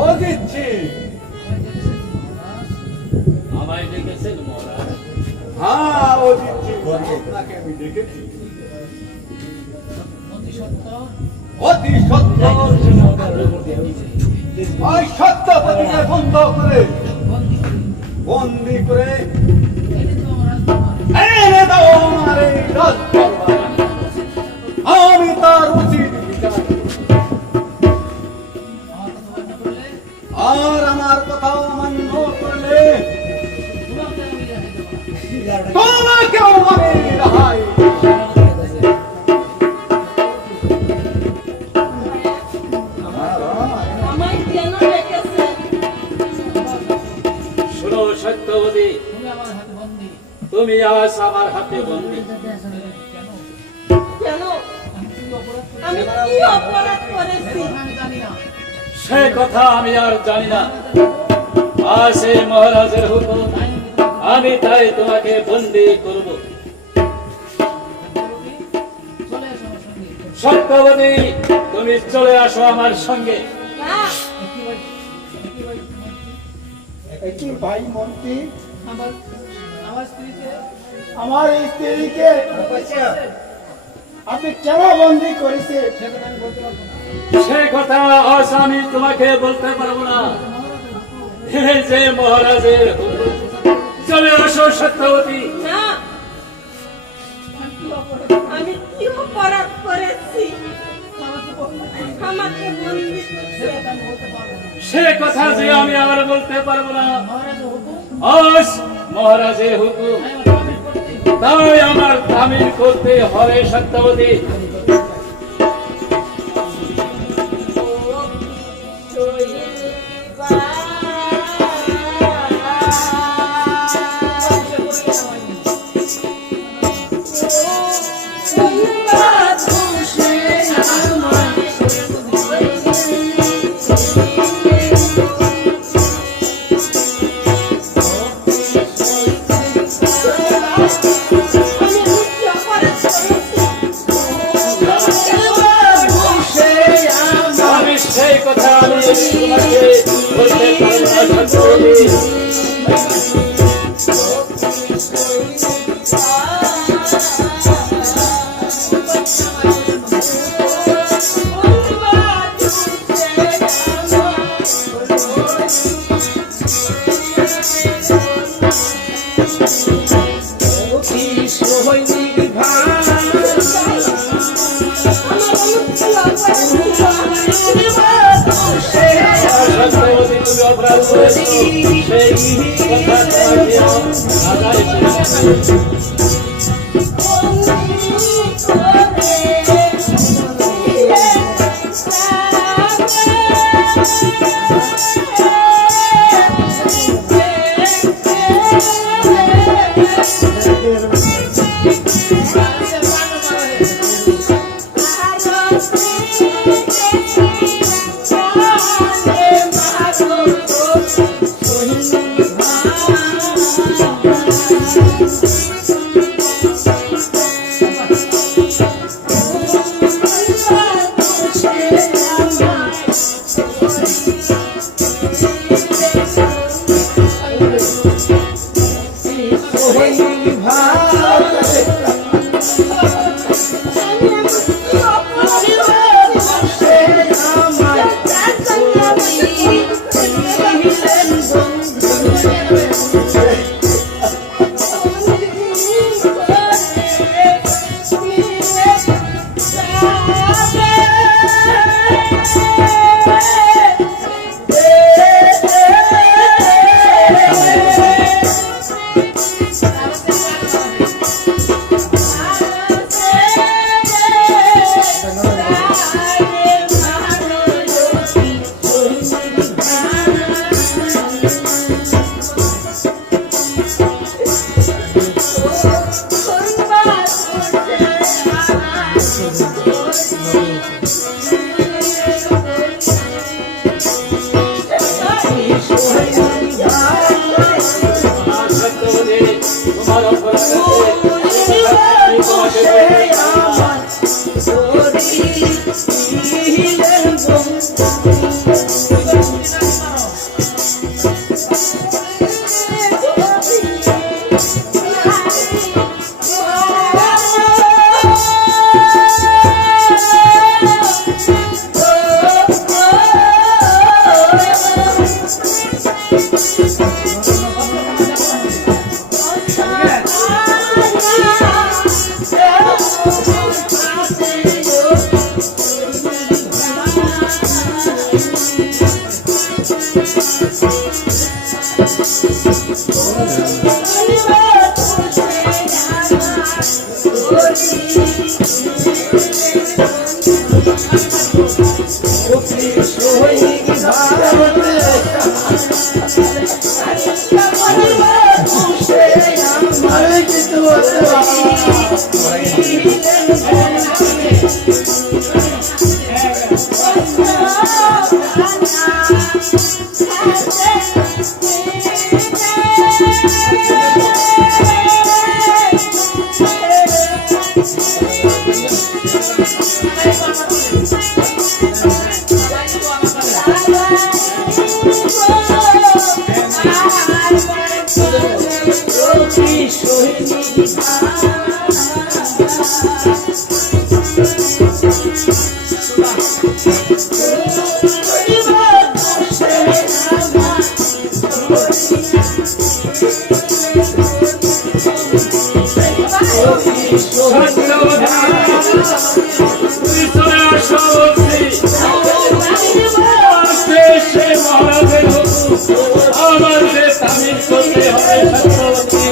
ও দিচ্ছি আমায় ডেকেছেন মহারাজ? হ্যাঁ ও দিচ্ছি আপনাকে আমি দেখেছি অতি সত্য ওই সত্যপতিকে বন্ধ করে বন্দি করে এনে দাও আমার এই রাজদরবারে। আমি তার উচিত বিচার আর আমার কথাও অমান্য করলে তোমাকেও আমি রেহাই শোনো সত্যবতী, তুমি আজ আমার হাতে বন্দী। কেন? আমি কি অপরাধ করেছি? সে কথা আমি আর জানি না। আজ এই মহারাজের হুকুম, আমি তাই তোমাকে বন্দী করব। সত্যবতী, তুমি চলে আসো আমার সঙ্গে। না, একটি ভাই মন্ত্রী আমার এই স্ত্রীকে আপনি কেন বন্দি করেছে সে কথা আজ আমি তোমাকে বলতে পারবো না। এই যে মহারাজের হুকুম, চলে আসো সত্যবতী। না, আমি কি অপরাধ করেছি? আমাকে বন্দি করছে। সে কথা যে আমি আর বলতে পারবো না। আজ মহারাজের হুকুম, তাই আমার তামিল করতে হবে সত্যবতী। আমি সেই কথা আমি তোমাকে বলতে পারবো না সত্যবতী। সত্যবতী, তুমি অপরাধ করেছো, সেই কথা তোমাকে আদায় করতে হবে। আরে কিছু হচ্ছে বাবা। আমার যে তামিল করতে হবে সত্যবতী।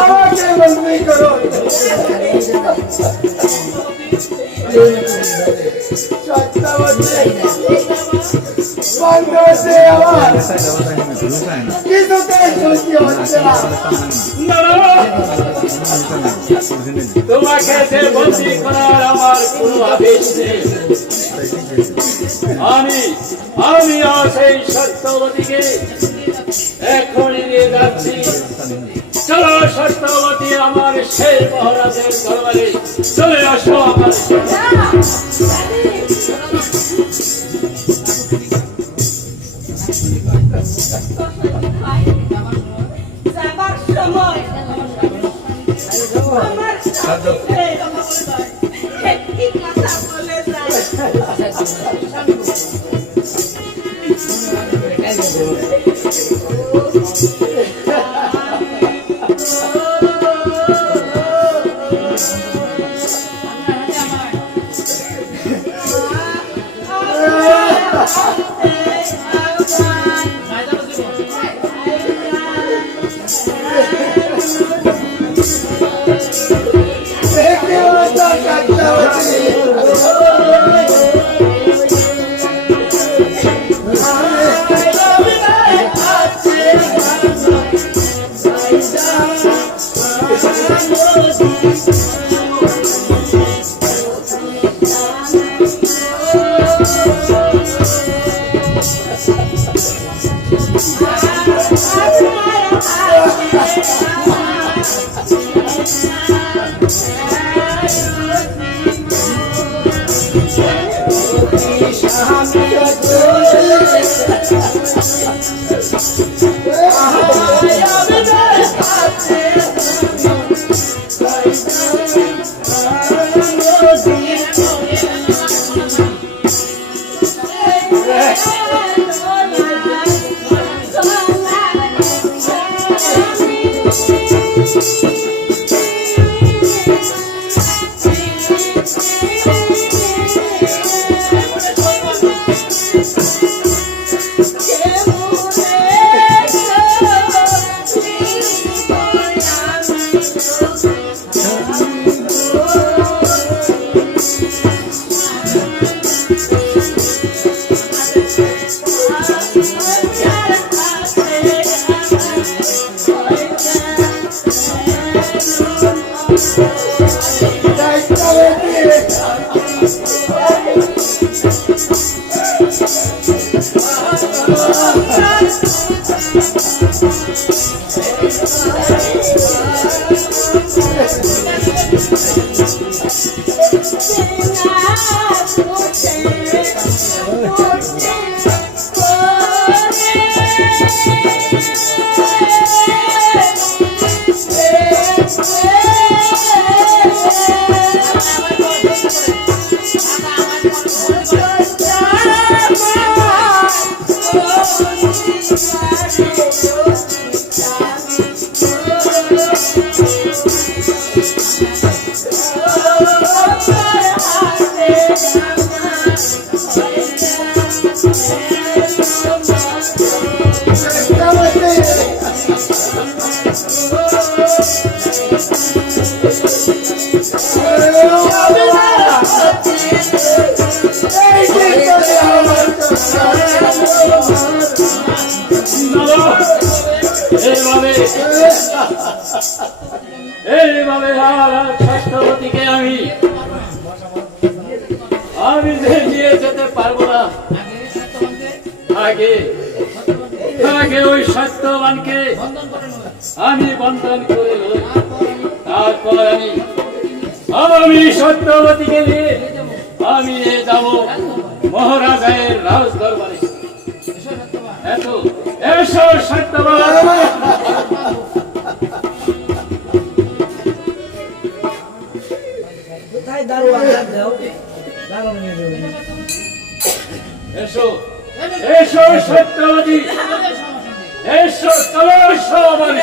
আমাকে বন্দি করো। বন্ধ হচ্ছে আমার কিছুতেই খুশি হচ্ছে না। তোমাকে যে বন্দী করার আমার কোনো আদেশ নেই। আমি সেই সত্যবতীকে এখনই নিয়ে যাচ্ছি। চলো সত্যবতী, আমার সেই মহারাজের দরবারে চলে আসো আমার যাবার সময় আমার সাথে একটি কথা বলে যায়। Namaste. এইভাবে আর সত্যবতীকে আমি যে নিয়ে যেতে পারবো না। আগে ওই সত্যবানকে আমি বন্ধন করে লই, তারপর আমি সত্যবতীকে নিয়ে আমি নিয়ে যাব মহারাজের রাজ দরবারে। এসো সত্যবান। এসো এসো সত্যবতী, এসো চলো সবাই।